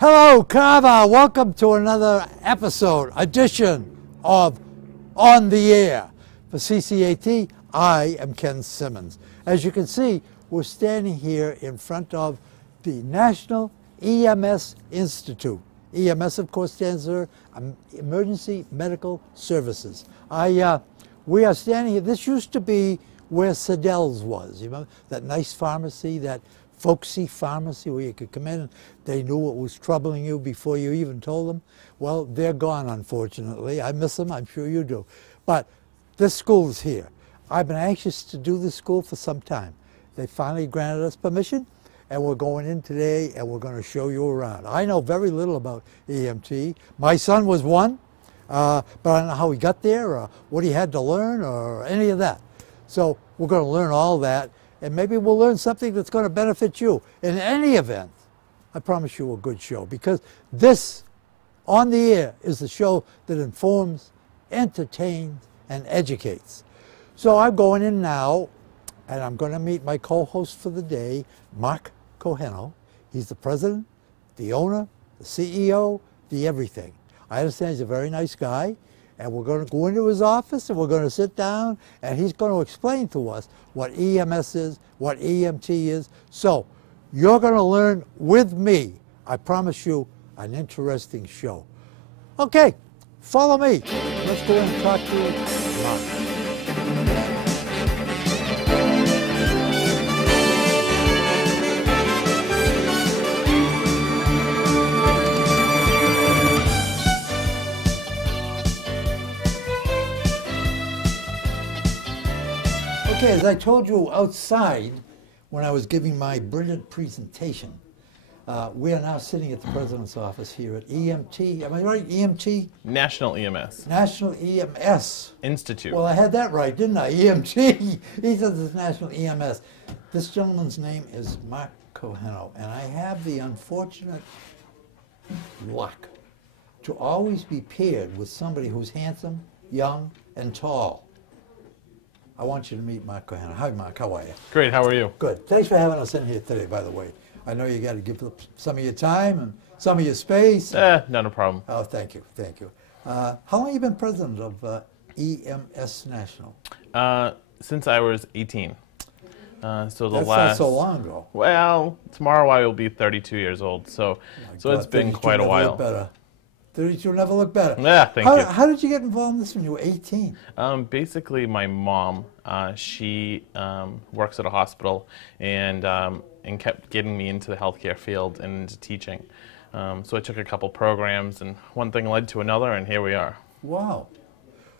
Hello, Carver. Welcome to another edition of On the Air. For CCAT, I am Ken Simmons. As you can see, we're standing here in front of the National EMS Institute. EMS, of course, stands for Emergency Medical Services. We are standing here. This used to be where Sedell's was, you know, that nice pharmacy, that folksy pharmacy where you could come in and they knew what was troubling you before you even told them. Well, they're gone, unfortunately. I miss them, I'm sure you do. But this school is here. I've been anxious to do this school for some time. They finally granted us permission, and we're going in today and we're going to show you around. I know very little about EMT. My son was one, but I don't know how he got there or what he had to learn or any of that. So we're going to learn all that, and maybe we'll learn something that's going to benefit you. In any event, I promise you a good show, because this, On the Air, is the show that informs, entertains, and educates. So I'm going in now, and I'm going to meet my co-host for the day, Mark Cohenno. He's the president, the owner, the CEO, the everything. I understand he's a very nice guy, and we're going to go into his office and we're going to sit down and he's going to explain to us what EMS is, what EMT is. So you're going to learn with me. I promise you an interesting show. Okay, follow me. Let's go and talk to Mark. Okay, as I told you outside when I was giving my brilliant presentation, we are now sitting at the President's office here at EMT. Am I right? EMT? National EMS. National EMS Institute. Well, I had that right, didn't I? EMT. He says it's National EMS. This gentleman's name is Mark Cohenno, and I have the unfortunate luck to always be paired with somebody who's handsome, young, and tall. I want you to meet Mark Cohenno. Hi, Mark. How are you? Great. How are you? Good. Thanks for having us in here today, by the way. I know you got to give up some of your time and some of your space. Not a problem. Oh, thank you. Thank you. How long have you been president of EMS National? Since I was 18. That's not so long ago. Well, tomorrow I will be 32 years old, so it's been quite a while. Better. 32 never looked better. Yeah, thank you. How did you get involved in this when you were 18? Basically, my mom, she works at a hospital and kept getting me into the healthcare field and into teaching. So I took a couple programs, and one thing led to another, and here we are. Wow.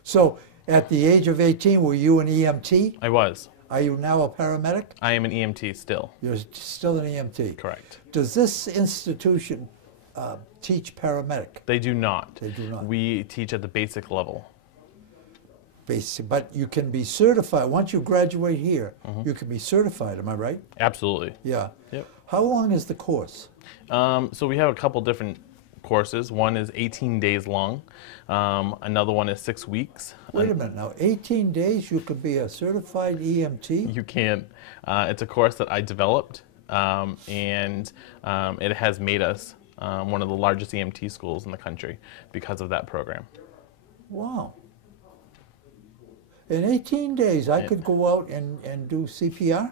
So at the age of 18, were you an EMT? I was. Are you now a paramedic? I am an EMT still. You're still an EMT? Correct. Does this institution teach paramedic? They do not. They do not. We teach at the basic level. Basic, but you can be certified. Once you graduate here, you can be certified, am I right? Absolutely. Yeah. Yep. How long is the course? So we have a couple different courses. One is 18 days long. Another one is 6 weeks. Wait a minute now. 18 days you could be a certified EMT? You can. It's a course that I developed, and it has made us one of the largest EMT schools in the country because of that program. Wow. In 18 days, I could go out and do CPR?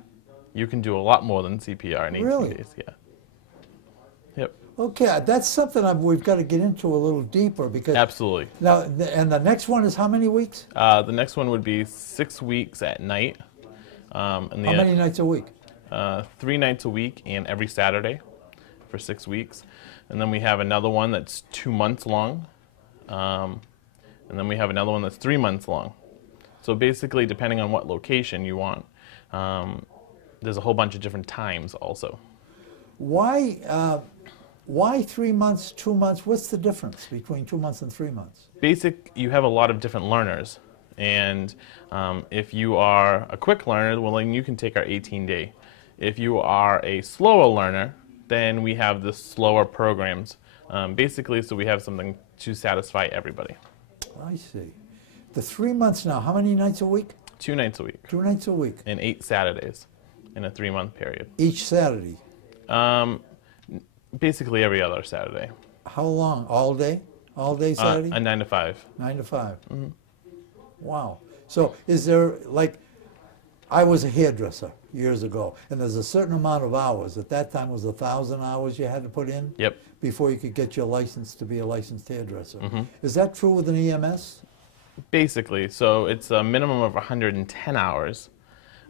You can do a lot more than CPR in 18 days, yeah. Yep. Okay, that's something we've got to get into a little deeper, because... Absolutely. Now, and the next one is how many weeks? The next one would be 6 weeks at night. How many nights a week? 3 nights a week and every Saturday for 6 weeks. And then we have another one that's 2 months long. And then we have another one that's 3 months long. So basically, depending on what location you want, there's a whole bunch of different times also. Why 3 months, 2 months? What's the difference between 2 months and 3 months? You have a lot of different learners. And if you are a quick learner, well, then you can take our 18-day. If you are a slower learner, then we have the slower programs. Basically, so we have something to satisfy everybody. I see. The 3 months now, how many nights a week? 2 nights a week. 2 nights a week. And 8 Saturdays in a 3-month period. Each Saturday? Basically every other Saturday. How long? All day? All day Saturday? A 9 to 5. 9 to 5. Mm-hmm. Wow. So is there, like, I was a hairdresser years ago, and there's a certain amount of hours. At that time, it was 1,000 hours you had to put in Yep. before you could get your license to be a licensed hairdresser. Mm-hmm. Is that true with an EMS? Basically. So it's a minimum of 110 hours,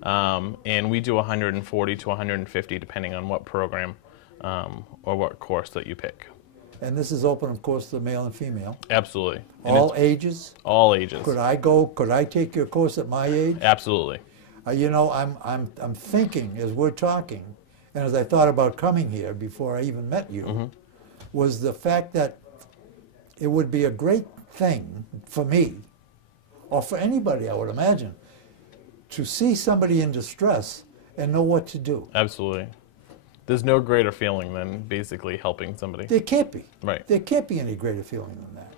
and we do 140 to 150 depending on what program or what course that you pick. And this is open, of course, to male and female. Absolutely. And All ages? All ages. Could I take your course at my age? Absolutely. You know, I'm thinking as we're talking, and as I thought about coming here before I even met you, Mm-hmm. was the fact that it would be a great thing for me, or for anybody, I would imagine, to see somebody in distress and know what to do. Absolutely. There's no greater feeling than basically helping somebody. There can't be. Right. There can't be any greater feeling than that.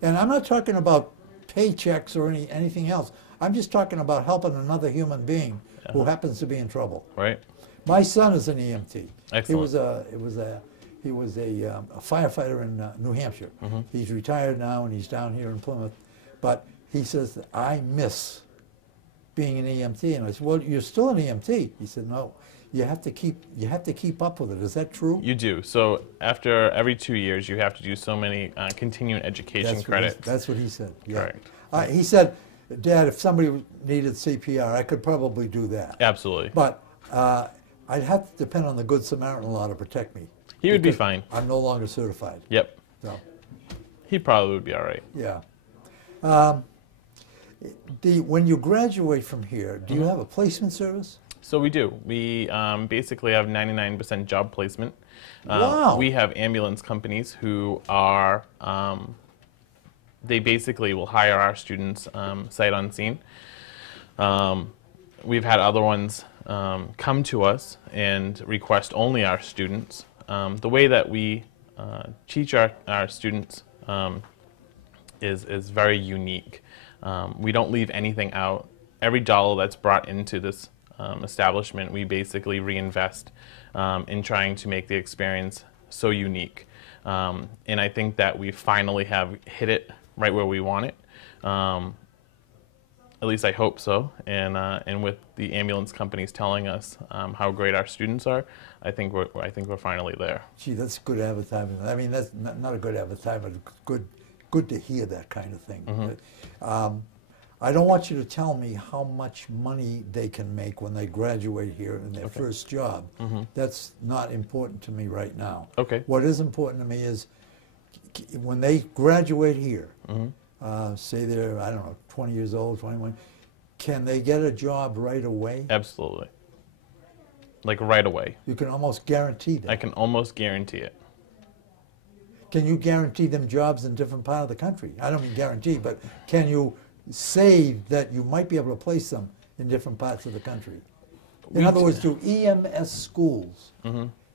And I'm not talking about paychecks or anything else. I'm just talking about helping another human being who happens to be in trouble. Right. My son is an EMT. Excellent. He was a firefighter in New Hampshire. Mm-hmm. He's retired now and he's down here in Plymouth. But he says that I miss being an EMT. And I said, well, you're still an EMT. He said, no, you have to keep up with it. Is that true? You do. So after every 2 years, you have to do so many continuing education credits. That's what he said. Yeah. Correct. He said, Dad, if somebody needed CPR, I could probably do that. Absolutely. But I'd have to depend on the Good Samaritan law to protect me. He would be fine. I'm no longer certified. Yep. So, He probably would be all right. yeah. When you graduate from here, do you have a placement service? So we do. We basically have 99% job placement. Wow. We have ambulance companies who are, they basically will hire our students sight unseen. We've had other ones come to us and request only our students. The way that we teach our students is very unique. We don't leave anything out. Every dollar that's brought into this establishment, we basically reinvest in trying to make the experience so unique. And I think that we finally have hit it right where we want it. At least I hope so. And with the ambulance companies telling us how great our students are, I think we're finally there. Gee, that's good advertising. I mean, that's not a good advertisement. Good to hear that kind of thing. Mm-hmm. I don't want you to tell me how much money they can make when they graduate here in their first job. Mm-hmm. That's not important to me right now. Okay. What is important to me is when they graduate here, say they're, I don't know, 20 years old, 21, can they get a job right away? Absolutely. Like right away. You can almost guarantee that. I can almost guarantee it. Can you guarantee them jobs in different part of the country? I don't mean guarantee, but can you say that you might be able to place them in different parts of the country? In other words, do EMS schools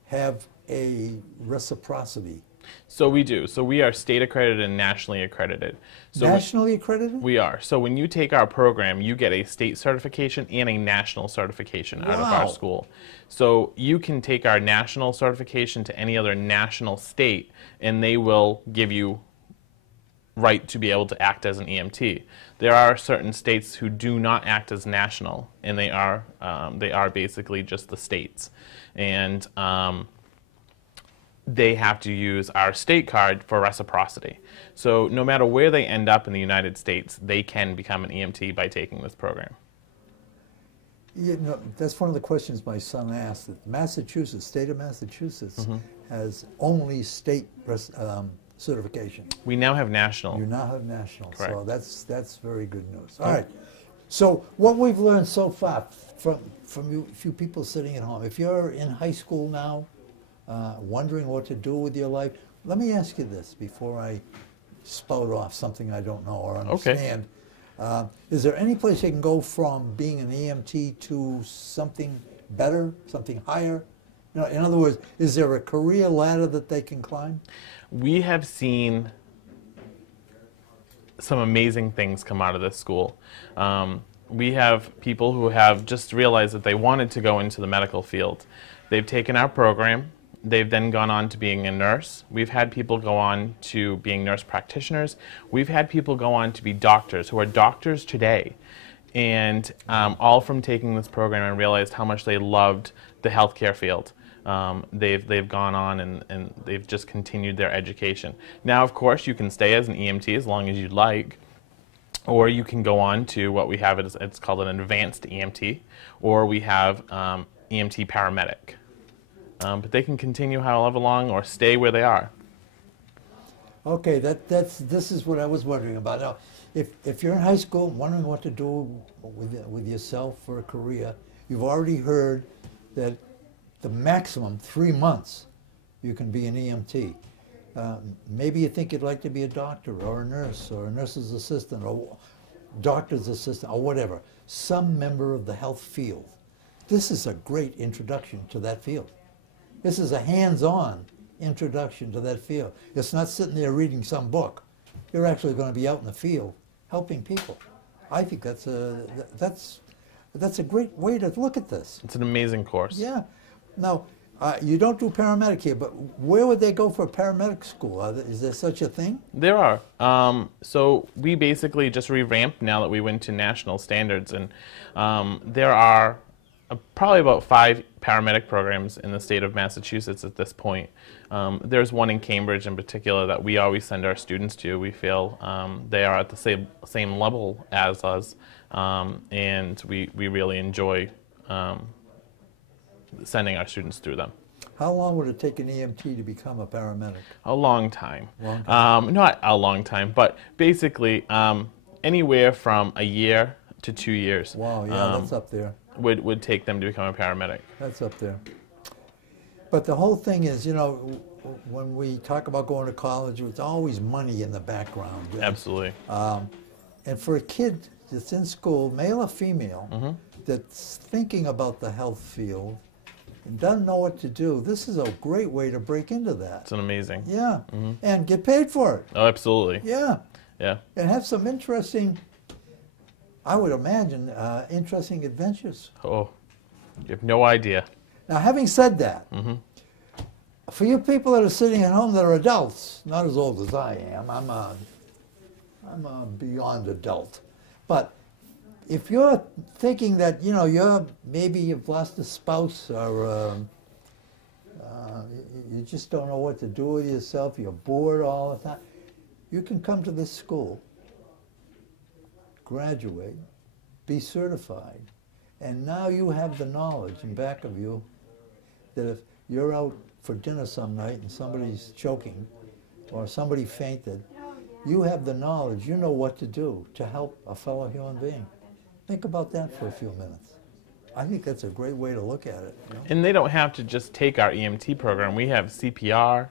have a reciprocity? So we do. So we are state accredited and nationally accredited. So Nationally accredited? We are. So when you take our program, you get a state certification and a national certification out of our school. So you can take our national certification to any other national state, and they will give you right to be able to act as an EMT. There are certain states who do not act as national, and they are basically just the states. And they have to use our state card for reciprocity. So no matter where they end up in the United States, they can become an EMT by taking this program. You know, that's one of the questions my son asked. That Massachusetts, state of Massachusetts, has only state certification. We now have national. You now have national. Correct. So that's very good news. All right. So what we've learned so far from you few people sitting at home, if you're in high school now, wondering what to do with your life, let me ask you this before I spout off something I don't know or understand. Is there any place you can go from being an EMT to something better, something higher? You know, in other words, is there a career ladder that they can climb? We have seen some amazing things come out of this school. We have people who have just realized that they wanted to go into the medical field. They've taken our program, they've then gone on to being a nurse. We've had people go on to being nurse practitioners. We've had people go on to be doctors, who are doctors today. And all from taking this program and realized how much they loved the healthcare field. They've gone on and they've just continued their education. Now, of course, you can stay as an EMT as long as you'd like, or you can go on to what we have, it's called an advanced EMT, or we have EMT paramedic. But they can continue however long or stay where they are. Okay, this is what I was wondering about. Now, if you're in high school wondering what to do with yourself for a career, you've already heard that the maximum 3 months you can be an EMT. Maybe you think you'd like to be a doctor or a nurse or a nurse's assistant or doctor's assistant or whatever, some member of the health field. This is a great introduction to that field. This is a hands-on introduction to that field. It's not sitting there reading some book. You're actually going to be out in the field helping people. I think that's a great way to look at this. It's an amazing course. Yeah. Now, you don't do paramedic here, but where would they go for paramedic school? Is there such a thing? There are. So we basically just revamped now that we went to national standards, and there are probably about 5 paramedic programs in the state of Massachusetts at this point. There's one in Cambridge in particular that we always send our students to. We feel they are at the same level as us, and we really enjoy sending our students through them. How long would it take an EMT to become a paramedic? A long time. Long time. Not a long time, but basically anywhere from a year to 2 years. Wow, yeah, that's up there. Would take them to become a paramedic. That's up there. But the whole thing is, you know, when we talk about going to college, it's always money in the background. Absolutely. And for a kid that's in school, male or female, that's thinking about the health field and doesn't know what to do, this is a great way to break into that. It's an amazing. Yeah, and get paid for it. Oh, absolutely. Yeah. Yeah. And have some interesting, I would imagine, interesting adventures. Oh, you have no idea. Now, having said that, for you people that are sitting at home that are adults, not as old as I am, I'm a beyond adult, but if you're thinking that, you know, maybe you've lost a spouse or you just don't know what to do with yourself, you're bored all the time, you can come to this school, graduate, be certified, and now you have the knowledge in back of you that if you're out for dinner some night and somebody's choking or somebody fainted, you have the knowledge, you know what to do to help a fellow human being. Think about that for a few minutes. I think that's a great way to look at it. You know? And they don't have to just take our EMT program. We have CPR.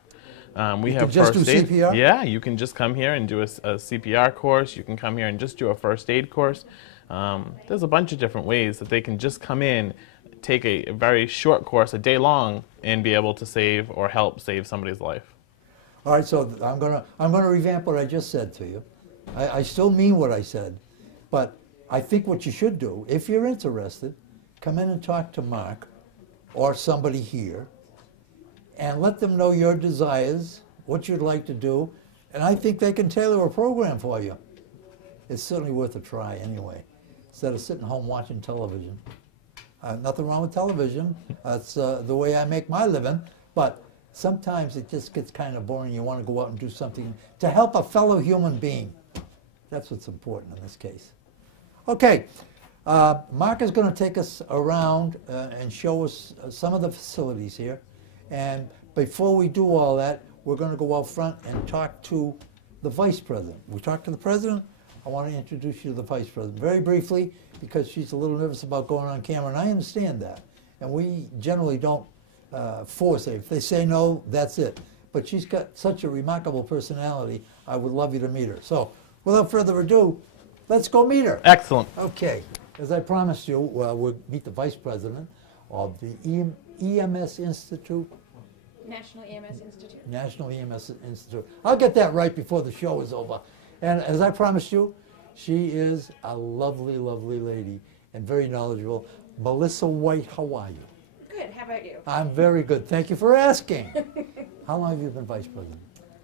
We have just first do aid. CPR? Yeah, you can just come here and do a CPR course. You can come here and just do a first aid course. There's a bunch of different ways that they can just come in, take a very short course, a day long, and be able to save or help save somebody's life. All right, so I'm gonna revamp what I just said to you. I still mean what I said, but I think what you should do, if you're interested, come in and talk to Mark or somebody here and let them know your desires, what you'd like to do, and I think they can tailor a program for you. It's certainly worth a try anyway, instead of sitting home watching television. Nothing wrong with television. That's the way I make my living, but sometimes it just gets kind of boring. You want to go out and do something to help a fellow human being. That's what's important in this case. Okay, Mark is going to take us around and show us some of the facilities here. And before we do all that, we're going to go out front and talk to the Vice President. We talked to the President. I want to introduce you to the Vice President very briefly because she's a little nervous about going on camera, and I understand that. And we generally don't force it. If they say no, that's it. But she's got such a remarkable personality, I would love you to meet her. So, without further ado, let's go meet her. Excellent. Okay. As I promised you, we'll meet the Vice President of the EMS Institute. National EMS Institute. National EMS Institute. I'll get that right before the show is over. And as I promised you, she is a lovely, lovely lady and very knowledgeable. Melissa White, how are you? Good. How about you? I'm very good. Thank you for asking. How long have you been vice president?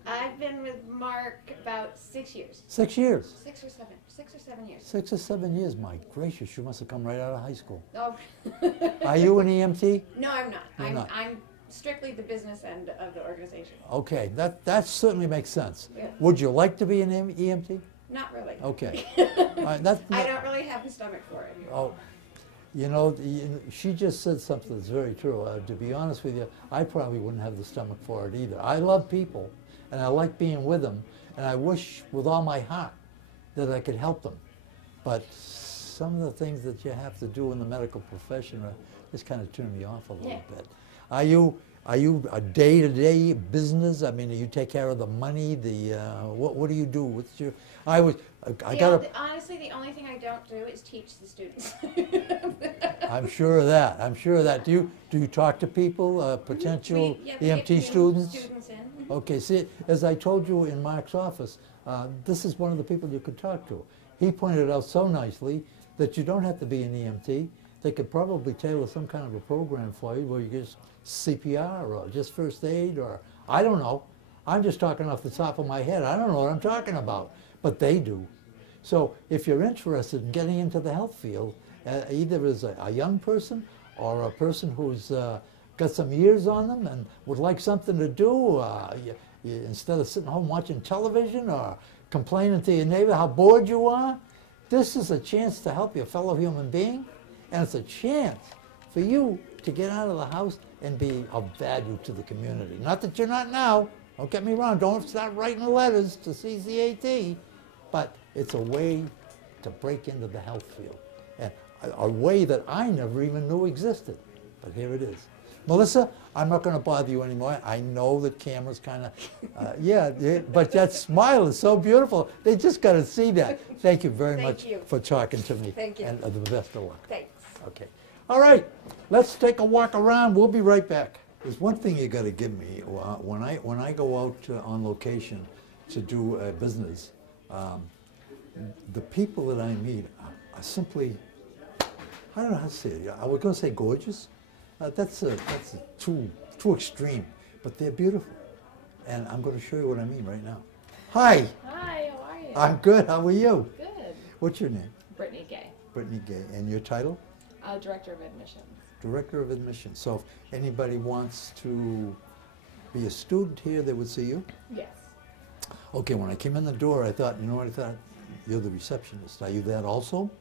I've been with Mark about 6 years. 6 years. 6 or 7. 6 or 7 years. 6 or 7 years. My gracious, you must have come right out of high school. Oh. Are you an EMT? No, I'm not. You're not. I'm strictly the business end of the organization. Okay, that certainly makes sense. Yeah. Would you like to be an EMT? Not really. Okay. All right, I don't really have the stomach for it. Oh, you know, she just said something that's very true. To be honest with you, I probably wouldn't have the stomach for it either. I love people, and I like being with them, and I wish with all my heart that I could help them. But some of the things that you have to do in the medical profession just kind of turn me off a little bit. Are you a day-to-day business? I mean, do you take care of the money? What do you do? What's your? Honestly, the only thing I don't do is teach the students. I'm sure of that. I'm sure of that. Do you talk to people, potential EMT students? Students in. Okay. See, as I told you in Mark's office, this is one of the people you could talk to. He pointed out so nicely that you don't have to be an EMT. They could probably tailor some kind of a program for you where you just CPR or just first aid or I don't know. I'm just talking off the top of my head. I don't know what I'm talking about, but they do. So if you're interested in getting into the health field, either as a young person or a person who's got some years on them and would like something to do, instead of sitting home watching television or complaining to your neighbor how bored you are, this is a chance to help your fellow human being, and it's a chance for you to get out of the house and be of value to the community. Not that you're not now. Don't get me wrong. Don't start writing letters to CCAT. But it's a way to break into the health field. And a way that I never even knew existed. But here it is. Melissa, I'm not going to bother you anymore. I know that cameras kind of, but that smile is so beautiful. They just got to see that. Thank you very much for talking to me. Thank you. And the best of luck. Thanks. Okay. All right. Let's take a walk around. We'll be right back. There's one thing you got to give me when I go out on location to do business. The people that I meet are simply, I don't know how to say it. I was going to say gorgeous. That's too extreme, but they're beautiful, and I'm going to show you what I mean right now. Hi. Hi. How are you? I'm good. How are you? Good. What's your name? Brittany Gay. Brittany Gay. And your title? Director of Admissions. Director of Admissions. So if anybody wants to be a student here, they would see you? Yes. Okay, when I came in the door, I thought, you know what I thought? You're the receptionist. Are you that also?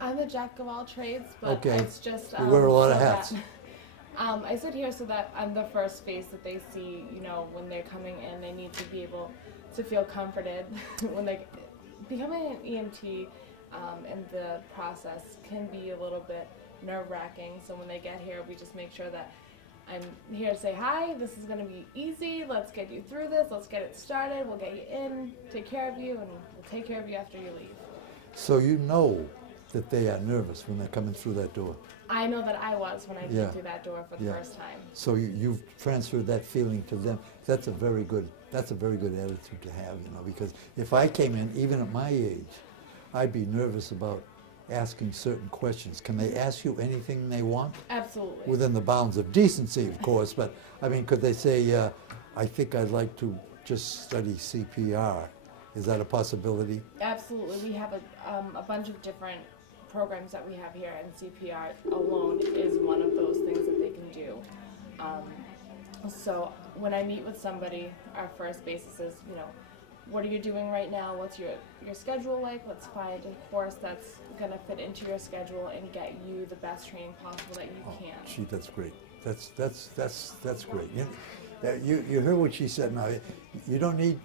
I'm a jack of all trades, but okay. it's just you wear a lot of so hats. That, I sit here so that I'm the first face that they see, you know, when they're coming in. They need to be able to feel comforted. When they becoming an EMT and the process can be a little bit nerve-wracking. So when they get here, we just make sure that I'm here to say, hi, this is going to be easy. Let's get you through this. Let's get it started. We'll get you in, take care of you, and we'll take care of you after you leave. So you know that they are nervous when they're coming through that door. I know that I was when I came through that door for the first time. So you've transferred that feeling to them. That's a very good attitude to have, you know, because if I came in, even at my age, I'd be nervous about asking certain questions. Can they ask you anything they want? Absolutely. Within the bounds of decency, of course, but I mean, could they say, I think I'd like to just study CPR? Is that a possibility? Absolutely. We have a bunch of different programs that we have here, and CPR alone is one of those things that they can do. So when I meet with somebody, our first basis is, you know, what are you doing right now? What's your schedule like? Let's find a course that's going to fit into your schedule and get you the best training possible that you can. Gee, that's great. That's great. You heard what she said. Now, you don't need.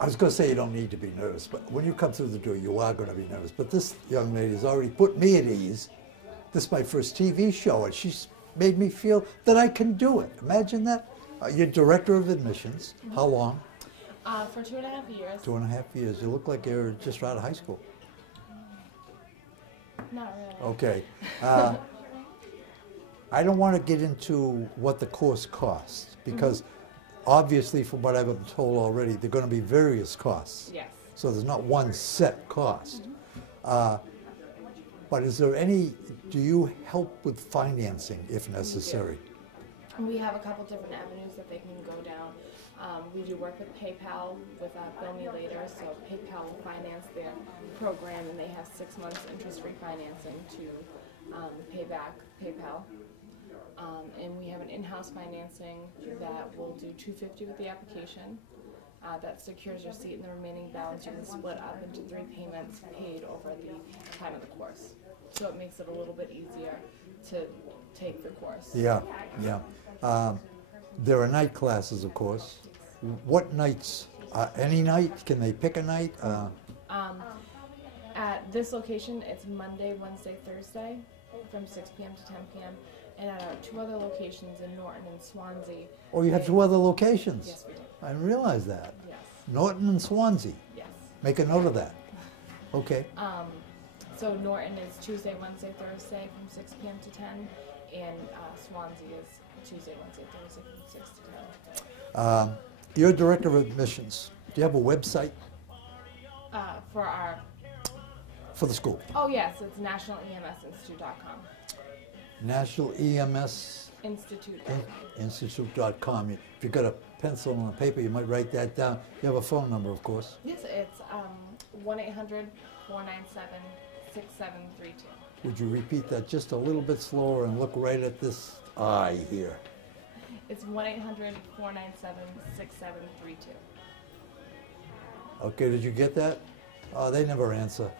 I was going to say you don't need to be nervous, but when you come through the door, you are going to be nervous. But this young lady has already put me at ease. This is my first TV show, and she's made me feel that I can do it. Imagine that. You're director of admissions. Mm-hmm. How long? For 2.5 years. 2.5 years. You look like you're just out of high school. Not really. Okay. I don't want to get into what the course costs, because obviously, from what I've been told already, there are going to be various costs. Yes. So there's not one set cost. But is there any, do you help with financing if necessary? We have a couple different avenues that they can go down. We do work with PayPal with Bill Me Later, so PayPal will finance their program, and they have 6 months interest-free financing to pay back PayPal. And we have an in-house financing that will do $250 with the application. That secures your seat, and the remaining balance you can split up into 3 payments paid over the time of the course. So it makes it a little bit easier to take the course. Yeah, yeah. There are night classes, of course. What nights? Any night? Can they pick a night? At this location, it's Monday, Wednesday, Thursday from 6 p.m. to 10 p.m. And at our 2 other locations in Norton and Swansea. Oh, you have 2 other locations? Yes, we do. I didn't realize that. Yes. Norton and Swansea. Yes. Make a note of that. Okay. So Norton is Tuesday, Wednesday, Thursday from 6 p.m. to 10, and Swansea is Tuesday, Wednesday, Thursday from 6 to 10. You're director of admissions. Do you have a website for the school? Oh yes, it's National EMS Institute.com. National EMS Institute.com. If you've got a pencil and a paper, you might write that down. You have a phone number, of course. Yes, it's 1-800-497-6732. Would you repeat that just a little bit slower and look right at this eye here? It's 1-800-497-6732. Okay, did you get that? Oh, they never answer.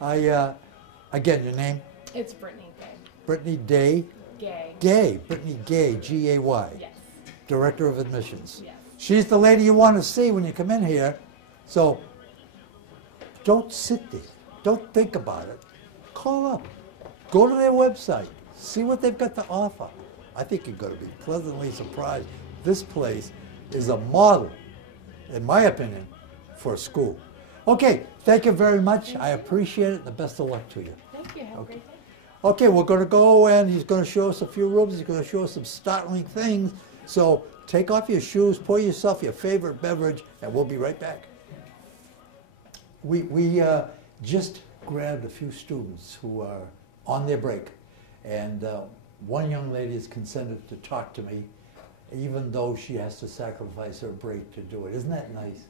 Again, your name? It's Brittany Gay. Brittany Day? Gay. Gay. Brittany Gay, G-A-Y. Yes. Director of admissions. Yes. She's the lady you want to see when you come in here. So don't sit there. Don't think about it. Call up. Go to their website. See what they've got to offer. I think you're going to be pleasantly surprised. This place is a model, in my opinion, for a school. Okay, thank you very much. I appreciate it. The best of luck to you. Thank you. Have a great day. Okay, we're going to go and he's going to show us a few rooms. He's going to show us some startling things. So take off your shoes, pour yourself your favorite beverage, and we'll be right back. We just grabbed a few students who are on their break. And one young lady has consented to talk to me, even though she has to sacrifice her break to do it. Isn't that nice?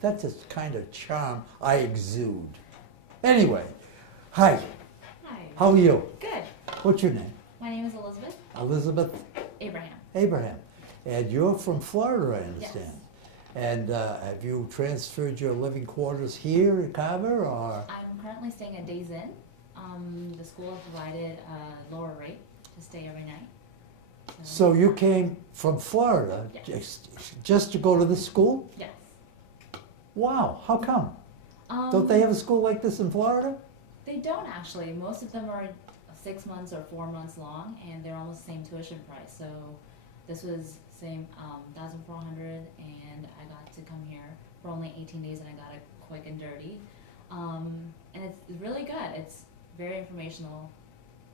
That's the kind of charm I exude. Anyway, hi. Hi. How are you? Good. What's your name? My name is Elizabeth Elizabeth Abraham. Abraham. And you're from Florida, I understand. Yes. And have you transferred your living quarters here in Carver, or? I'm currently staying at Days Inn. The school has provided a lower rate to stay every night. So you came from Florida Yes. just to go to this school? Yes. Wow, how come? Don't they have a school like this in Florida? They don't actually. Most of them are 6 months or 4 months long, and they're almost the same tuition price. So this was same 1,400, and I got to come here for only 18 days, and I got it quick and dirty. And it's really good. It's very informational,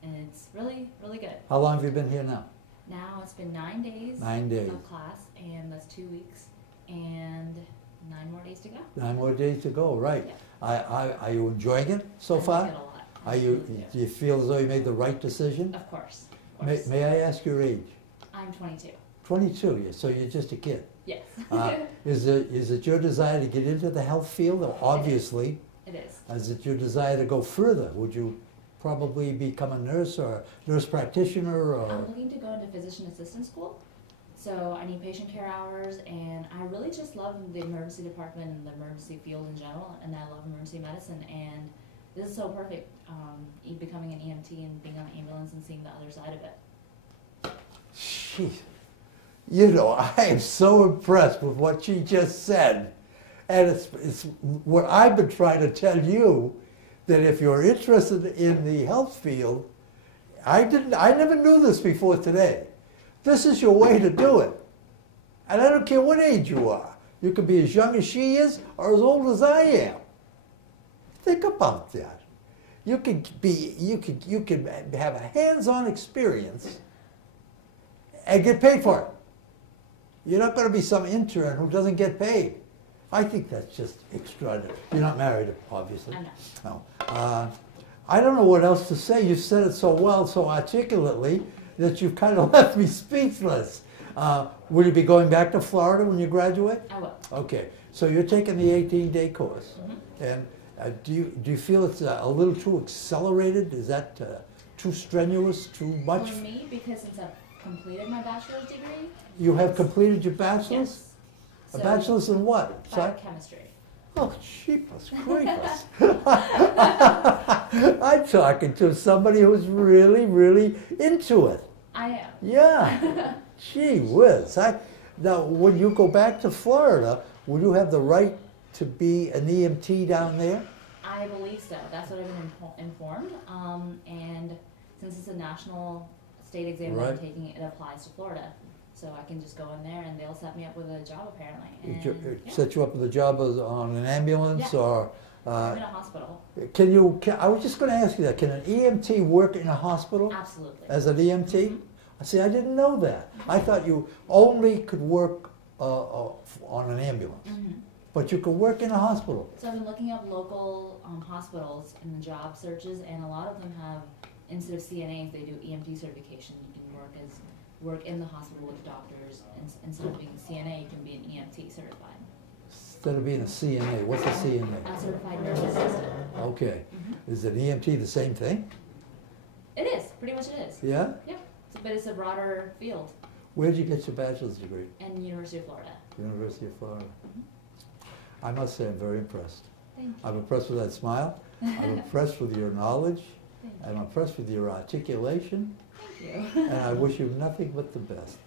and it's really, really good. How long have you been here now? Now it's been 9 days, 9 days. of class, and that's 2 weeks, and 9 more days to go. 9 more days to go, right. Yeah. Are you enjoying it so I far? like it a lot. Are you, do you feel as though you made the right decision? Of course. Of course. May I ask your age? I'm 22. 22, so you're just a kid. Yes. Is it your desire to get into the health field? Obviously. It is. Is it your desire to go further? Would you probably become a nurse or a nurse practitioner? Or? I'm looking to go into physician assistant school. So I need patient care hours, and I really just love the emergency department and the emergency field in general, and I love emergency medicine, and this is so perfect, becoming an EMT and being on the ambulance and seeing the other side of it. Jeez. You know, I am so impressed with what she just said. And it's what I've been trying to tell you, that if you're interested in the health field, I never knew this before today. This is your way to do it. And I don't care what age you are. You could be as young as she is or as old as I am. Think about that. You could have a hands-on experience and get paid for it. You're not going to be some intern who doesn't get paid. I think that's just extraordinary. You're not married, obviously. I'm not. No. I don't know what else to say. You said it so well, so articulately, that you've kind of left me speechless. Will you be going back to Florida when you graduate? I will. Okay, so you're taking the 18-day course. Mm-hmm. And do you feel it's a little too accelerated? Is that too strenuous, too much? For me, because since I've completed my bachelor's degree. You have completed your bachelor's? Yes. A bachelor's in what? Biochemistry. Oh, jeepers creepers. I'm talking to somebody who's really, really into it. I am. Yeah. Gee whiz. Now, when you go back to Florida, will you have the right to be an EMT down there? I believe so. That's what I've been informed. And since it's a national state exam that I'm taking, it applies to Florida. So I can just go in there and they'll set me up with a job apparently. And, set you up with a job on an ambulance or? I'm in a hospital. I was just going to ask you that. Can an EMT work in a hospital? Absolutely. As an EMT? Mm-hmm. See, I didn't know that. I thought you only could work on an ambulance. Mm-hmm. But you can work in a hospital. So I've been looking up local hospitals and job searches, and a lot of them have, instead of CNAs, they do EMT certification. You can work in the hospital with doctors. And instead of being a CNA, you can be an EMT certified. Instead of being a CNA, what's a CNA? A certified nurse assistant. Okay. Mm-hmm. Is an EMT the same thing? It is. Pretty much it is. Yeah? Yep. But it's a broader field. Where did you get your bachelor's degree? In University of Florida. University of Florida. Mm-hmm. I must say I'm very impressed. Thank you. I'm impressed with that smile. I'm impressed with your knowledge. I'm impressed with your articulation. Thank you. And I wish you nothing but the best.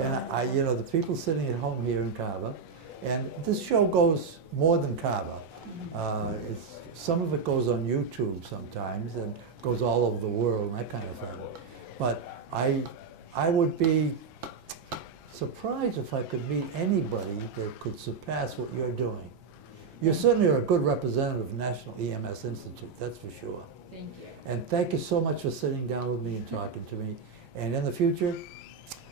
And you know, the people sitting at home here in Carver, and this show goes more than Carver. Some of it goes on YouTube sometimes and goes all over the world and that kind of thing. But I would be surprised if I could meet anybody that could surpass what you're doing. You certainly are a good representative of National EMS Institute, that's for sure. Thank you. And thank you so much for sitting down with me and talking to me. And in the future,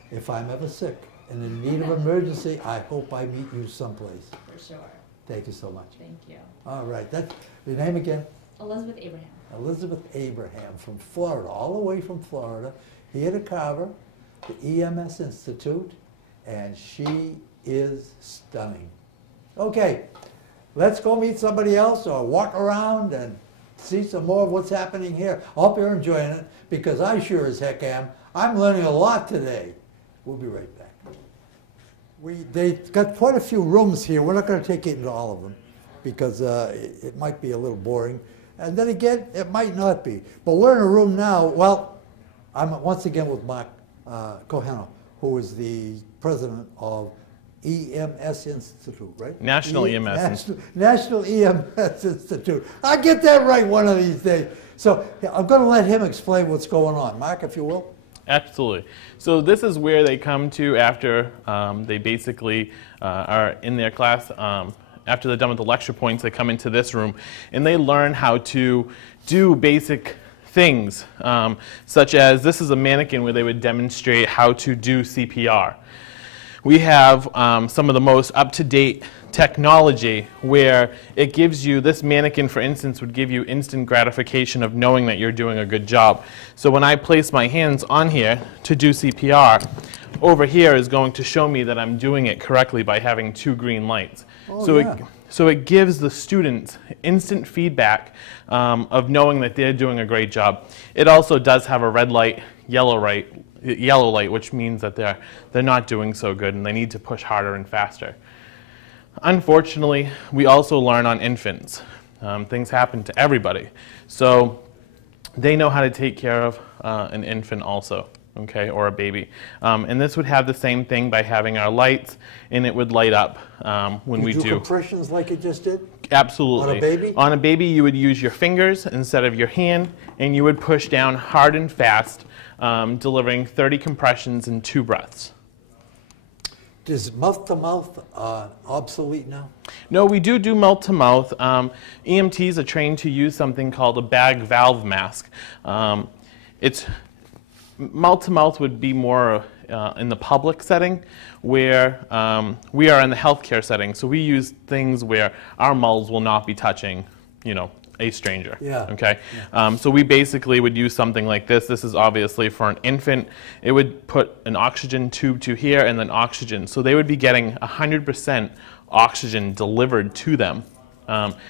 if I'm ever sick and in need of emergency, I hope I meet you someplace. For sure. Thank you so much. Thank you. All right. That's your name again? Elizabeth Abraham. Elizabeth Abraham from Florida, all the way from Florida, here to Carver, the EMS Institute, and she is stunning. Okay, let's go meet somebody else or walk around and see some more of what's happening here. I hope you're enjoying it, because I sure as heck am. I'm learning a lot today. We'll be right back. They've got quite a few rooms here. We're not going to take you into all of them, because it might be a little boring. And then again, it might not be. But we're in a room now. Well, I'm once again with Mark Cohenno, who is the president of EMS Institute, right? National EMS Institute. National EMS Institute. I'll get that right one of these days. So I'm going to let him explain what's going on. Mark, if you will. Absolutely. So this is where they come to after they basically are in their class. After they're done with the lecture points, they come into this room and they learn how to do basic things, such as this is a mannequin where they would demonstrate how to do CPR. We have some of the most up-to-date technology where it gives you, this mannequin for instance would give you instant gratification of knowing that you're doing a good job. So when I place my hands on here to do CPR, over here is going to show me that I'm doing it correctly by having 2 green lights. Oh, so yeah. So it gives the students instant feedback of knowing that they're doing a great job. It also does have a red light, yellow light, which means that they're not doing so good and they need to push harder and faster. Unfortunately, we also learn on infants. Things happen to everybody. So they know how to take care of an infant also, okay, or a baby. And this would have the same thing by having our lights, and it would light up when we do. Compressions like you just did? Absolutely. On a baby? On a baby, you would use your fingers instead of your hand, and you would push down hard and fast, delivering 30 compressions in 2 breaths. Is mouth-to-mouth obsolete now? No, we do mouth-to-mouth. EMTs are trained to use something called a bag valve mask. Mouth-to-mouth would be more in the public setting, where we are in the healthcare setting. So we use things where our mouths will not be touching, you know, a stranger. Yeah. Okay. So we basically would use something like this. This is obviously for an infant. It would put an oxygen tube to here and then oxygen. So they would be getting 100% oxygen delivered to them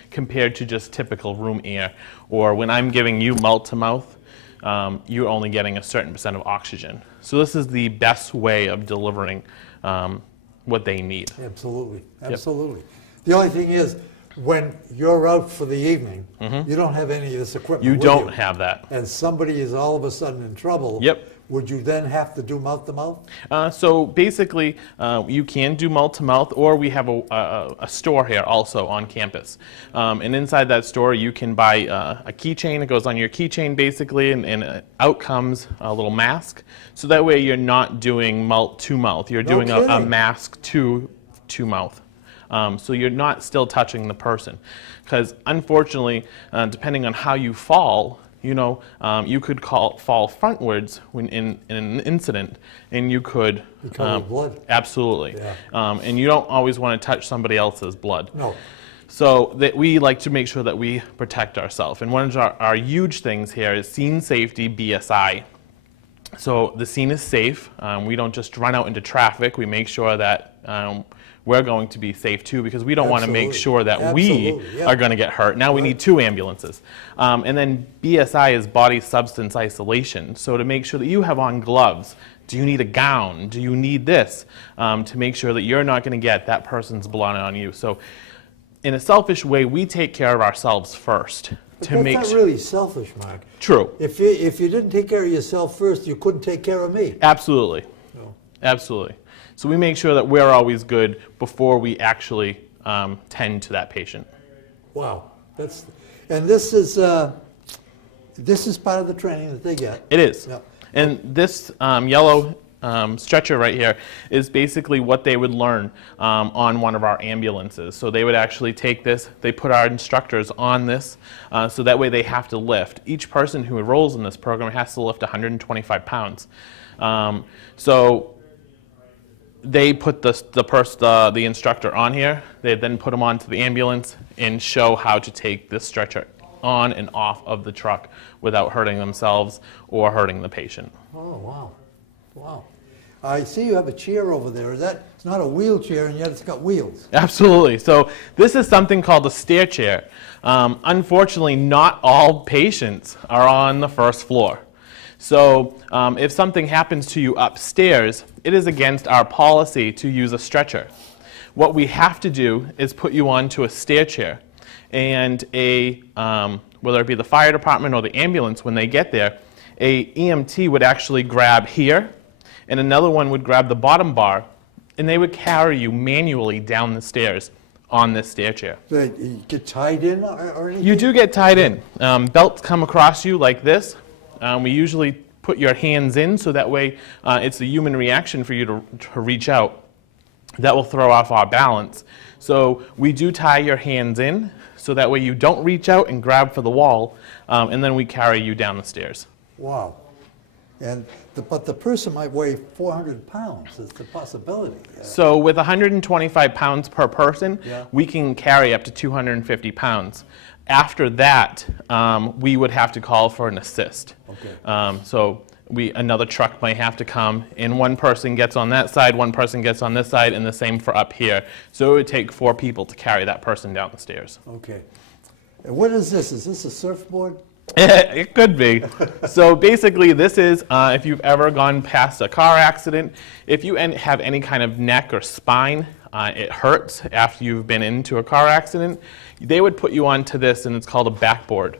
compared to just typical room air. Or when I'm giving you mouth to mouth, you're only getting a certain percent of oxygen. So this is the best way of delivering what they need. Absolutely, absolutely. Yep. The only thing is, when you're out for the evening, you don't have any of this equipment. You don't have that. And somebody is all of a sudden in trouble. Yep. Would you then have to do mouth to mouth? So basically, you can do mouth to mouth, or we have a store here also on campus. And inside that store, you can buy a keychain. It goes on your keychain basically, and out comes a little mask. So that way, you're not doing mouth to mouth. You're doing a mask to mouth. So you're not still touching the person, because unfortunately, depending on how you fall, you know, you could fall frontwards when in an incident, and you could become blood. Absolutely, yeah. And you don't always want to touch somebody else's blood. No. So that we like to make sure that we protect ourselves. And one of our huge things here is scene safety, BSI. So the scene is safe. We don't just run out into traffic. We make sure that we're going to be safe too, because we don't want to make sure that we are going to get hurt. Now we need 2 ambulances. And then BSI is body substance isolation. So to make sure that you have on gloves, do you need a gown? Do you need this? To make sure that you're not going to get that person's blood on you. So in a selfish way, we take care of ourselves first. But that's not really selfish, Mark. True. If you didn't take care of yourself first, you couldn't take care of me. Absolutely. No. Absolutely. So we make sure that we're always good before we actually tend to that patient. Wow. And this is part of the training that they get. It is. Yep. And this yellow stretcher right here is basically what they would learn on one of our ambulances. So they would actually take this, they put our instructors on this, so that way they have to lift. Each person who enrolls in this program has to lift 125 pounds. So they put the instructor on here. They then put them onto the ambulance and show how to take this stretcher on and off of the truck without hurting themselves or hurting the patient. Oh, wow. Wow. I see you have a chair over there. It's not a wheelchair, and yet it's got wheels. Absolutely. So this is something called a stair chair. Unfortunately, not all patients are on the first floor. So if something happens to you upstairs, it is against our policy to use a stretcher. What we have to do is put you onto a stair chair, and whether it be the fire department or the ambulance, when they get there, a EMT would actually grab here, and another one would grab the bottom bar, and they would carry you manually down the stairs on this stair chair. So you get tied in or anything? You do get tied in. Belts come across you like this. We usually put your hands in, so that way it's a human reaction for you to reach out. That will throw off our balance. So we do tie your hands in, so that way you don't reach out and grab for the wall, and then we carry you down the stairs. Wow. But the person might weigh 400 pounds. It's a possibility. So with 125 pounds per person, we can carry up to 250 pounds. After that, we would have to call for an assist. Okay. So another truck might have to come, and one person gets on that side, one person gets on this side, and the same for up here. So it would take 4 people to carry that person down the stairs. Okay. And what is this? Is this a surfboard? It could be. So basically this is, if you've ever gone past a car accident, if you have any kind of neck or spine, it hurts after you've been into a car accident, they would put you onto this, and it's called a backboard.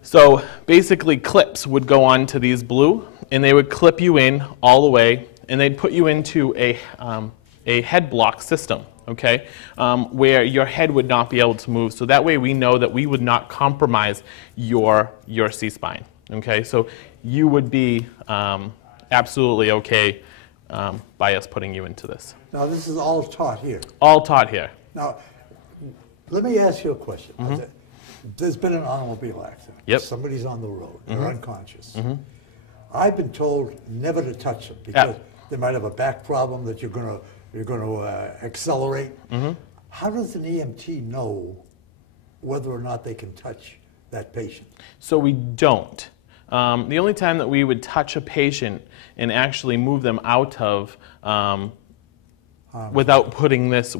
So basically clips would go onto these blue, and they would clip you in all the way, and they'd put you into a head block system. Okay, where your head would not be able to move. So that way we know that we would not compromise your C-spine. Okay, so you would be absolutely okay by us putting you into this. Now this is all taught here. All taught here. Now, let me ask you a question. There's been an automobile accident. Yep. Somebody's on the road. They're unconscious. I've been told never to touch them because they might have a back problem that you're going to accelerate. How does an EMT know whether or not they can touch that patient? So we don't. The only time that we would touch a patient and actually move them out of without putting this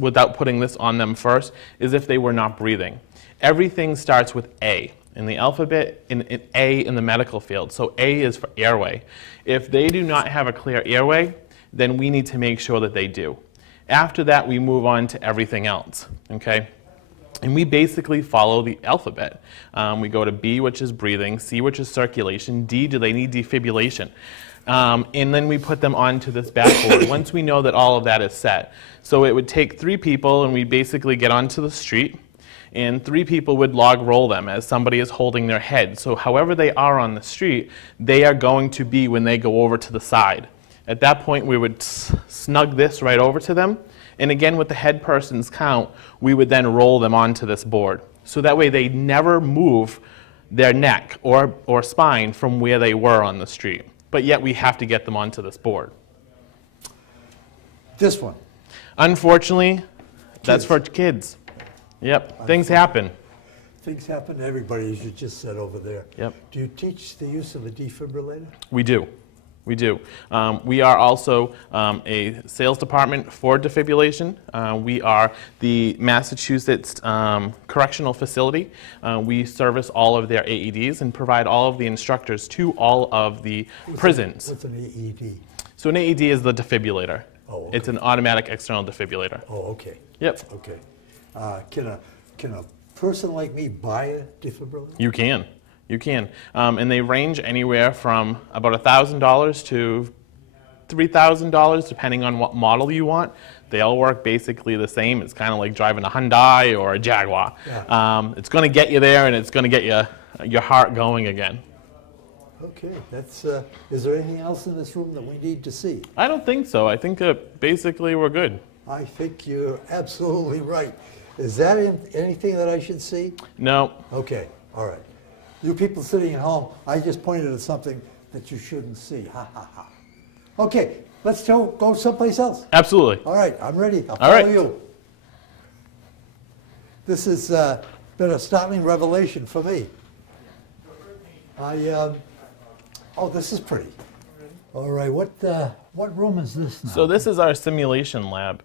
on them first is if they were not breathing. Everything starts with A in the alphabet, in A in the medical field. So A is for airway. If they do not have a clear airway, then we need to make sure that they do. After that, we move on to everything else, okay? And we basically follow the alphabet. We go to B, which is breathing, C, which is circulation, D, do they need defibrillation? And then we put them onto this backboard once we know that all of that is set. So it would take 3 people, and we basically get onto the street, and 3 people would log roll them as somebody is holding their head. So however they are on the street, they are going to be when they go over to the side. At that point, we would snug this right over to them. And again, with the head person's count, we would then roll them onto this board. So that way they never move their neck or spine from where they were on the street. But yet we have to get them onto this board. This one. Unfortunately, that's for kids. Yep, things happen. Things happen to everybody, as you just said over there. Yep. Do you teach the use of a defibrillator? We do. We do. We are also a sales department for defibrillation. We are the Massachusetts Correctional Facility. We service all of their AEDs and provide all of the instructors to all of the prisons. What's an AED? So an AED is the defibrillator. Oh, okay. It's an automatic external defibrillator. Oh, okay. Yep. Okay. Can a person like me buy a defibrillator? You can. You can. And they range anywhere from about $1,000 to $3,000, depending on what model you want. They all work basically the same. It's kind of like driving a Hyundai or a Jaguar. Yeah. It's going to get you there, and it's going to get your heart going again. Okay. Is there anything else in this room that we need to see? I don't think so. I think basically we're good. I think you're absolutely right. Is that anything that I should see? No. Okay. All right. You people sitting at home, I just pointed at something that you shouldn't see. Ha, ha, ha. Okay, let's go someplace else. Absolutely. All right, I'm ready. I'll follow you. This has been a startling revelation for me. Oh, this is pretty. All right, what room is this now? So this is our simulation lab.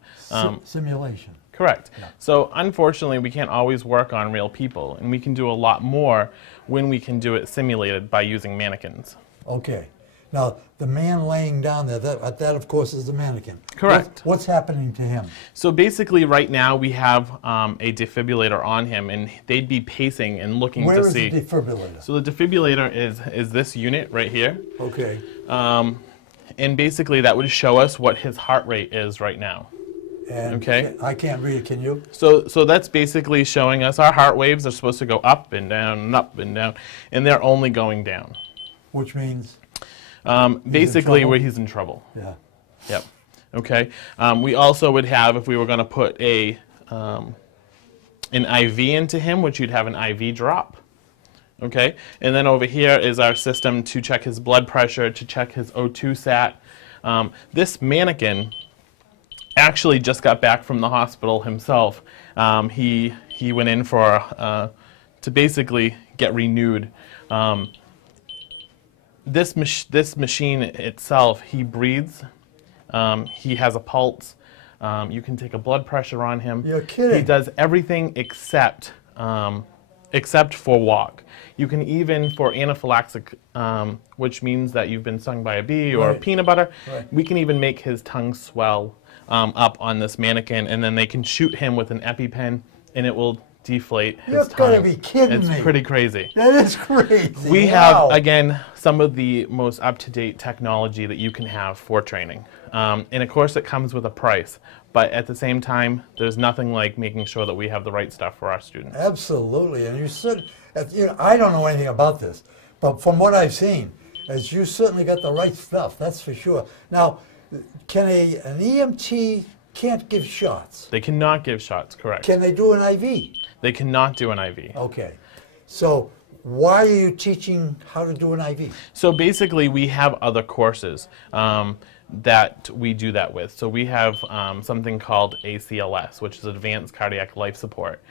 Simulation. Correct. Yeah. So unfortunately, we can't always work on real people, and we can do a lot more when we can do it simulated by using mannequins. Okay. Now, the man laying down there, that of course is the mannequin. Correct. What's happening to him? So basically right now we have a defibrillator on him, and they'd be pacing and looking to see. Where is the defibrillator? So the defibrillator is this unit right here. Okay. And basically that would show us what his heart rate is right now. And okay. I can't read it, can you? So that's basically showing us our heart waves are supposed to go up and down and up and down, and they're only going down. Which means? Basically where he's in trouble. Yeah. Yep. Okay. We also would have, if we were going to put an IV into him, which you'd have an IV drop. Okay. And then over here is our system to check his blood pressure, to check his O2 sat. This mannequin actually just got back from the hospital himself. He went in for to basically get renewed. This machine itself, he breathes. He has a pulse. You can take a blood pressure on him. You're kidding. He does everything except for walk. You can even, for anaphylaxis, which means that you've been stung by a bee or peanut butter, we can even make his tongue swell up on this mannequin, and then they can shoot him with an EpiPen, and it will deflate his tongue. You've got to be kidding me. It's pretty crazy. That is crazy. We have, again, some of the most up-to-date technology that you can have for training. And of course it comes with a price, but at the same time, there's nothing like making sure that we have the right stuff for our students. Absolutely. And you said, I don't know anything about this, but from what I've seen, as you certainly got the right stuff, that's for sure. Now, can an EMT can't give shots? They cannot give shots, correct. Can they do an IV? They cannot do an IV. Okay. So why are you teaching how to do an IV? So basically we have other courses that we do that with. So we have something called ACLS, which is Advanced Cardiac Life Support.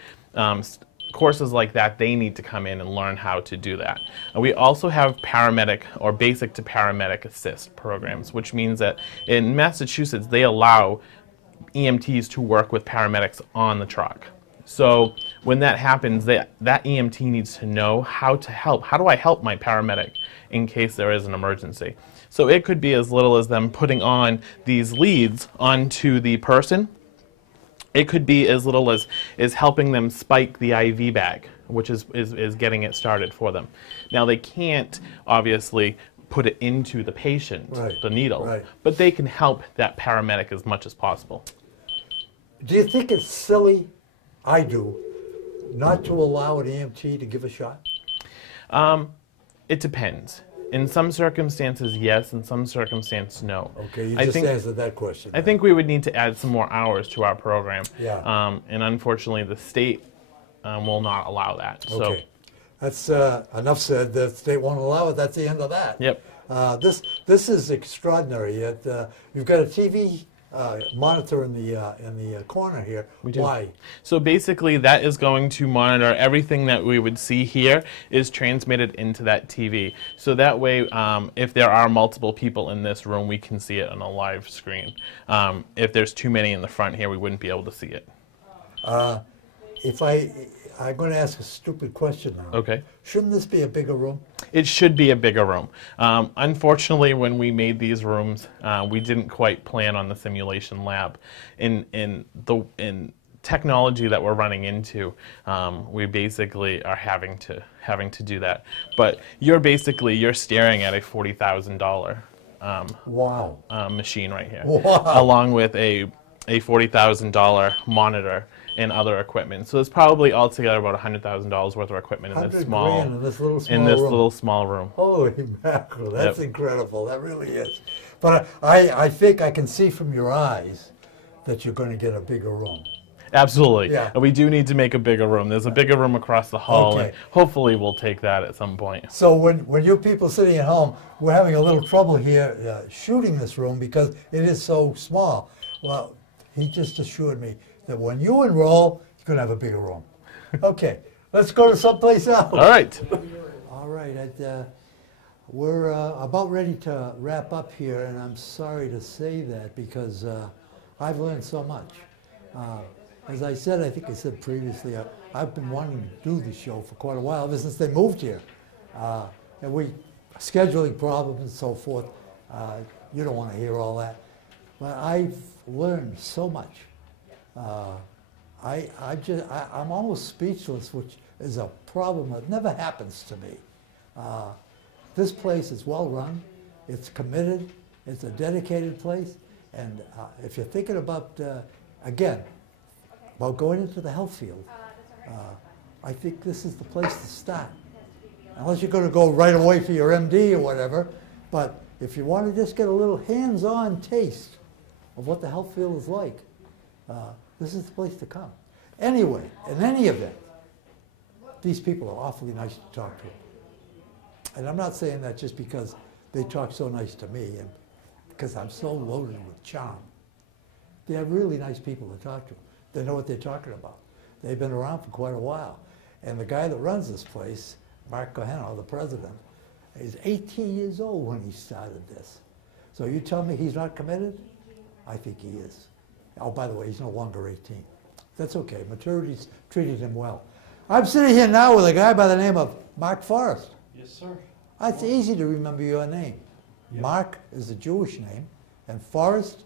courses like that, they need to come in and learn how to do that. And we also have paramedic or basic to paramedic assist programs, which means that in Massachusetts, they allow EMTs to work with paramedics on the truck. So when that happens, that EMT needs to know how to help. How do I help my paramedic in case there is an emergency? So it could be as little as them putting on these leads onto the person. It could be as little as helping them spike the IV bag, which is getting it started for them. Now they can't obviously put it into the patient, right, the needle, right, but they can help that paramedic as much as possible. Do you think it's silly, I do, not to allow an EMT to give a shot? It depends. In some circumstances, yes. In some circumstances, no. Okay, you just answered that question. I think we would need to add some more hours to our program. Yeah. And unfortunately, the state will not allow that. Okay. That's enough said. The state won't allow it. That's the end of that. Yep. This is extraordinary. You've got a TV monitor in the corner here. We do. Why? So basically, that is going to monitor everything that we would see here is transmitted into that TV. So that way, if there are multiple people in this room, we can see it on a live screen. If there's too many in the front here, we wouldn't be able to see it. I'm going to ask a stupid question now. Okay. Shouldn't this be a bigger room? It should be a bigger room. Unfortunately, when we made these rooms, we didn't quite plan on the simulation lab. In technology that we're running into, we basically are having to do that. But you're staring at a $40,000 wow. Machine right here, wow. along with a $40,000 monitor and other equipment. So it's probably altogether about $100,000 worth of equipment in this little small room. Holy mackerel, that's incredible. That really is. But I think I can see from your eyes that you're going to get a bigger room. Absolutely. Yeah. We do need to make a bigger room. There's a bigger room across the hall, okay. and hopefully we'll take that at some point. So when you people sitting at home, we're having a little trouble here shooting this room because it is so small. Well, he just assured me that when you enroll, you're going to have a bigger room. Okay, let's go to someplace else. All right. All right. We're about ready to wrap up here, and I'm sorry to say that because I've learned so much. As I said, I think I said previously, I've been wanting to do this show for quite a while, ever since they moved here. And scheduling problems and so forth, you don't want to hear all that. But I've learned so much. I'm almost speechless, which is a problem that never happens to me. This place is well run, it's committed, it's a dedicated place, and if you're thinking about, again, about going into the health field, I think this is the place to start. Unless you're going to go right away for your MD or whatever, but if you want to just get a little hands-on taste of what the health field is like, this is the place to come. Anyway, in any event, these people are awfully nice to talk to. And I'm not saying that just because they talk so nice to me and because I'm so loaded with charm. They're really nice people to talk to. They know what they're talking about. They've been around for quite a while. And the guy that runs this place, Mark Cohenno, the president, is 18 years old when he started this. So you tell me he's not committed? I think he is. Oh, by the way, he's no longer 18. That's okay. Maturity's treated him well. I'm sitting here now with a guy by the name of Mark Forrest. Yes, sir. It's easy to remember your name. Yep. Mark is a Jewish name, and Forrest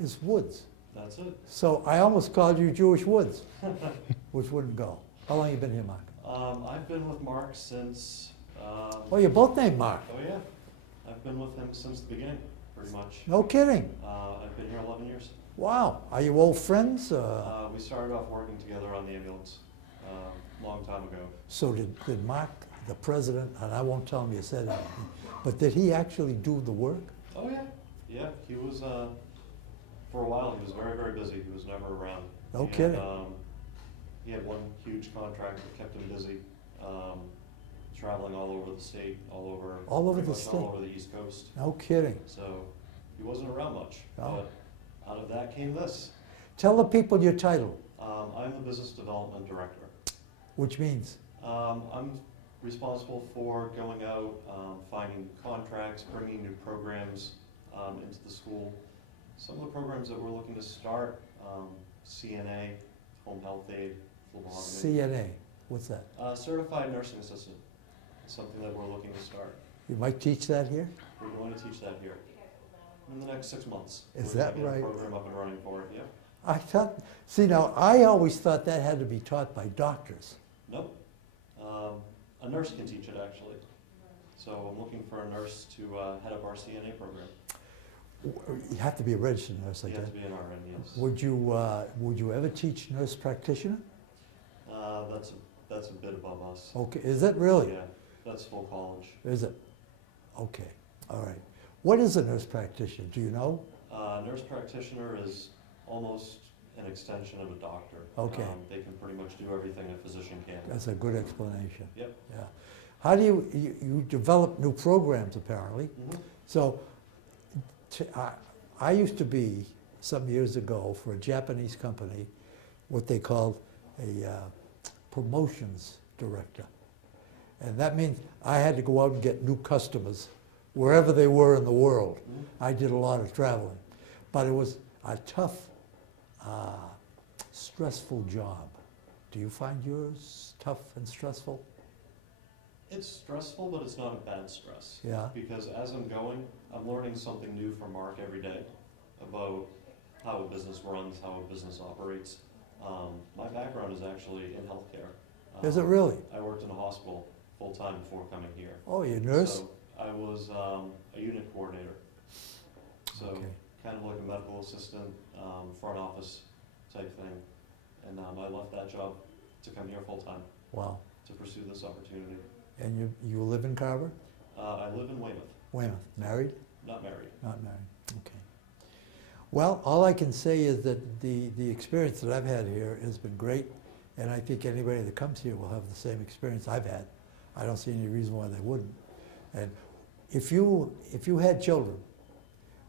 is Woods. That's it. So I almost called you Jewish Woods, which wouldn't go. How long have you been here, Mark? I've been with Mark since... oh, you're both named Mark. Oh, yeah. I've been with him since the beginning, pretty much. No kidding. I've been here 11 years. Wow. Are you old friends? We started off working together on the ambulance a long time ago. So did Mark, the president, and I won't tell him you said anything, but did he actually do the work? Oh, yeah. Yeah, he was, for a while, he was very, very busy. He was never around. No kidding. He had one huge contract that kept him busy, traveling all over the state, all over the East Coast. No kidding. So he wasn't around much. Oh. But out of that came this. Tell the people your title. I'm the Business Development Director. Which means? I'm responsible for going out, finding contracts, bringing new programs into the school. Some of the programs that we're looking to start, CNA, home health aid, phlebotomy. CNA, what's that? Certified nursing assistant, something that we're looking to start. You might teach that here? We're going to teach that here in the next 6 months. Is we're that getting right? A program up and running for it, yeah. I thought, see now, I always thought that had to be taught by doctors. Nope. A nurse can teach it actually. So I'm looking for a nurse to head up our CNA program. You have to be a registered nurse like You have that. to be an RN, yes. Would you ever teach nurse practitioner? That's a bit above us. Okay, is it really? Yeah, that's full college. Is it? Okay, all right. What is a nurse practitioner? Do you know? Nurse practitioner is almost an extension of a doctor. Okay. They can pretty much do everything a physician can. That's a good explanation. Yep. Yeah. How do you develop new programs apparently? Mm-hmm. So I used to be, some years ago, for a Japanese company, what they called a promotions director. And that means I had to go out and get new customers wherever they were in the world. Mm-hmm. I did a lot of traveling. But it was a tough, stressful job. Do you find yours tough and stressful? It's stressful, but it's not a bad stress. Yeah. Because as I'm going, I'm learning something new from Mark every day about how a business runs, how a business operates. My background is actually in healthcare. Is it really? I worked in a hospital full-time before coming here. Oh, you're a nurse? So I was a unit coordinator. So Okay. kind of like a medical assistant, front office type thing. And I left that job to come here full-time Wow. to pursue this opportunity. And you live in Carver? I live in Weymouth, Weymouth. Married? not married. Not married. Okay. Well, all I can say is that the experience that I've had here has been great, and I think anybody that comes here will have the same experience I've had. I don't see any reason why they wouldn't. And if you had children,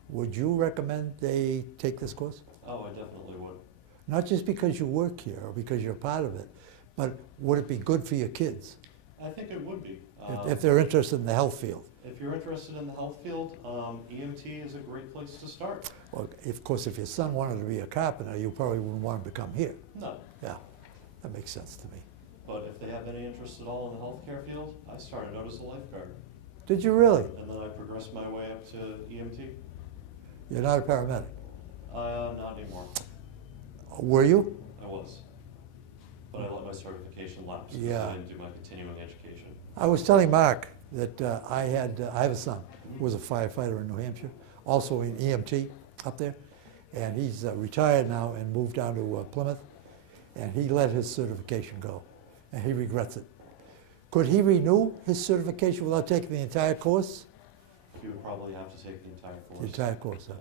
would you recommend they take this course? Oh, I definitely would. Not just because you work here or because you're part of it, but would it be good for your kids I think it would be. if they're interested in the health field? If you're interested in the health field, EMT is a great place to start. Well, of course, if your son wanted to be a carpenter, you probably wouldn't want him to come here. No. Yeah, that makes sense to me. But if they have any interest at all in the healthcare field, I started out as a lifeguard. Did you really? And then I progressed my way up to EMT. You're not a paramedic? Not anymore. Were you? I was. But I let my certification lapse because Yeah. I didn't do my continuing education. I was telling Mark that I have a son who was a firefighter in New Hampshire, also in EMT up there, and he's retired now and moved down to Plymouth, and he let his certification go, and he regrets it. Could he renew his certification without taking the entire course? You would probably have to take the entire course. The entire course, huh?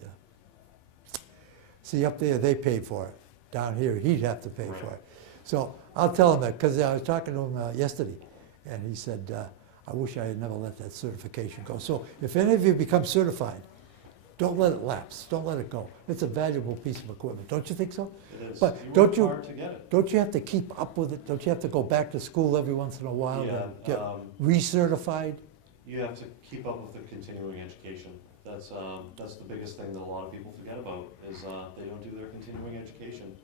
Yeah. See, up there, they paid for it. Down here, he'd have to pay Right. for it. So I'll tell him that, because I was talking to him yesterday, and he said, I wish I had never let that certification go. So if any of you become certified, don't let it lapse. Don't let it go. It's a valuable piece of equipment. Don't you think so? It is. But You don't work you- hard to get it. Don't you have to keep up with it? Don't you have to go back to school every once in a while Yeah, to get recertified? You have to keep up with the continuing education. That's the biggest thing that a lot of people forget about is they don't do their continuing education.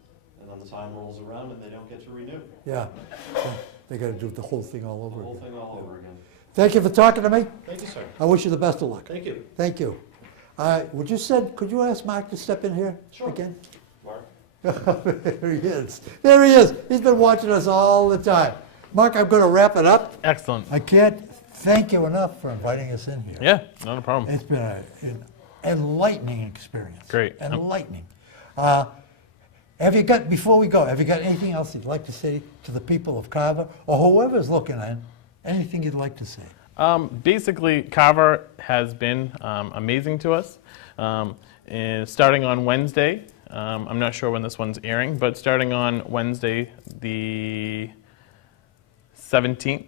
And then the time rolls around and they don't get to renew. Yeah. They got to do the whole thing all The over whole again. thing all over again. Thank you for talking to me. Thank you, sir. I wish you the best of luck. Thank you. Thank you. Could you ask Mark to step in here Sure. again? Mark? There he is. There he is. He's been watching us all the time. Mark, I'm going to wrap it up. Excellent. I can't thank you enough for inviting us in here. Yeah, not a problem. It's been an enlightening experience. Great. Enlightening. Before we go, have you got anything else you'd like to say to the people of Carver or whoever's looking in? Anything you'd like to say? Basically, Carver has been amazing to us. And starting on Wednesday, I'm not sure when this one's airing, but starting on Wednesday, the 17th,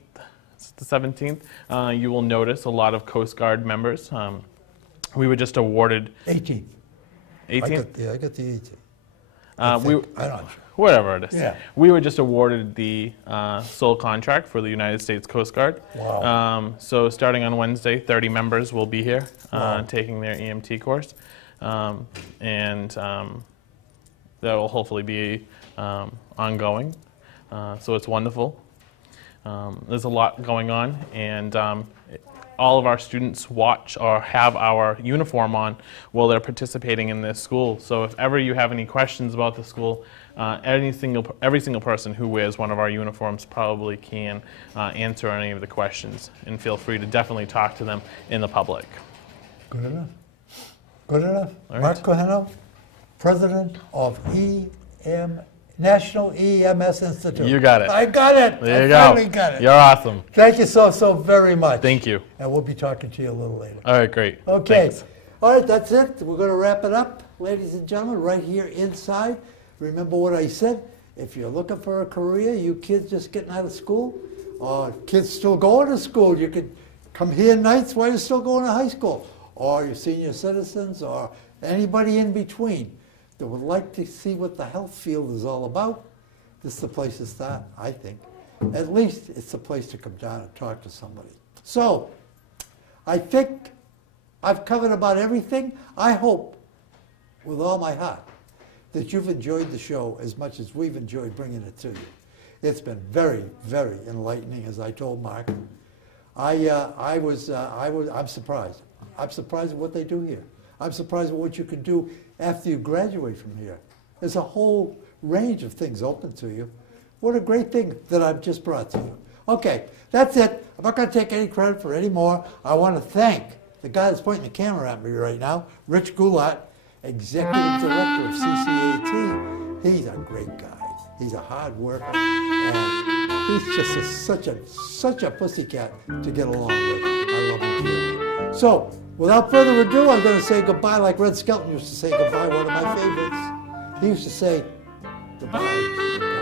you will notice a lot of Coast Guard members. We were just awarded 18th. 18th. I got the 18th. whatever it is. Yeah. We were just awarded the sole contract for the United States Coast Guard. Wow. So starting on Wednesday, 30 members will be here Wow. taking their EMT course. And that will hopefully be ongoing. So it's wonderful. There's a lot going on, and all of our students watch or have our uniform on while they're participating in this school. So if ever you have any questions about the school, every single person who wears one of our uniforms probably can answer any of the questions, and feel free to definitely talk to them in the public. Good enough. Good enough. All Mark right. Cohenno, president of National EMS Institute. You got it. I got it. There you I go. finally got it. You're awesome. Thank you so very much. Thank you. And we'll be talking to you a little later. All right, great. Okay. Thanks. All right, that's it. We're going to wrap it up, ladies and gentlemen, right here inside. Remember what I said? If you're looking for a career, you kids just getting out of school, or kids still going to school, you could come here nights while you're still going to high school, or your senior citizens, or anybody in between that would like to see what the health field is all about. This is the place to start, I think. At least it's the place to come down and talk to somebody. So, I think I've covered about everything. I hope, with all my heart, that you've enjoyed the show as much as we've enjoyed bringing it to you. It's been very, very enlightening, as I told Mark. I'm surprised. I'm surprised at what they do here. I'm surprised at what you can do after you graduate from here. There's a whole range of things open to you. What a great thing that I've just brought to you. Okay, that's it. I'm not going to take any credit for any more. I want to thank the guy that's pointing the camera at me right now, Rich Goulat, Executive Director of CCAT. He's a great guy. He's a hard worker, and he's just such a pussycat to get along with. I love him too. So, without further ado, I'm going to say goodbye like Red Skelton used to say goodbye, one of my favorites. He used to say goodbye.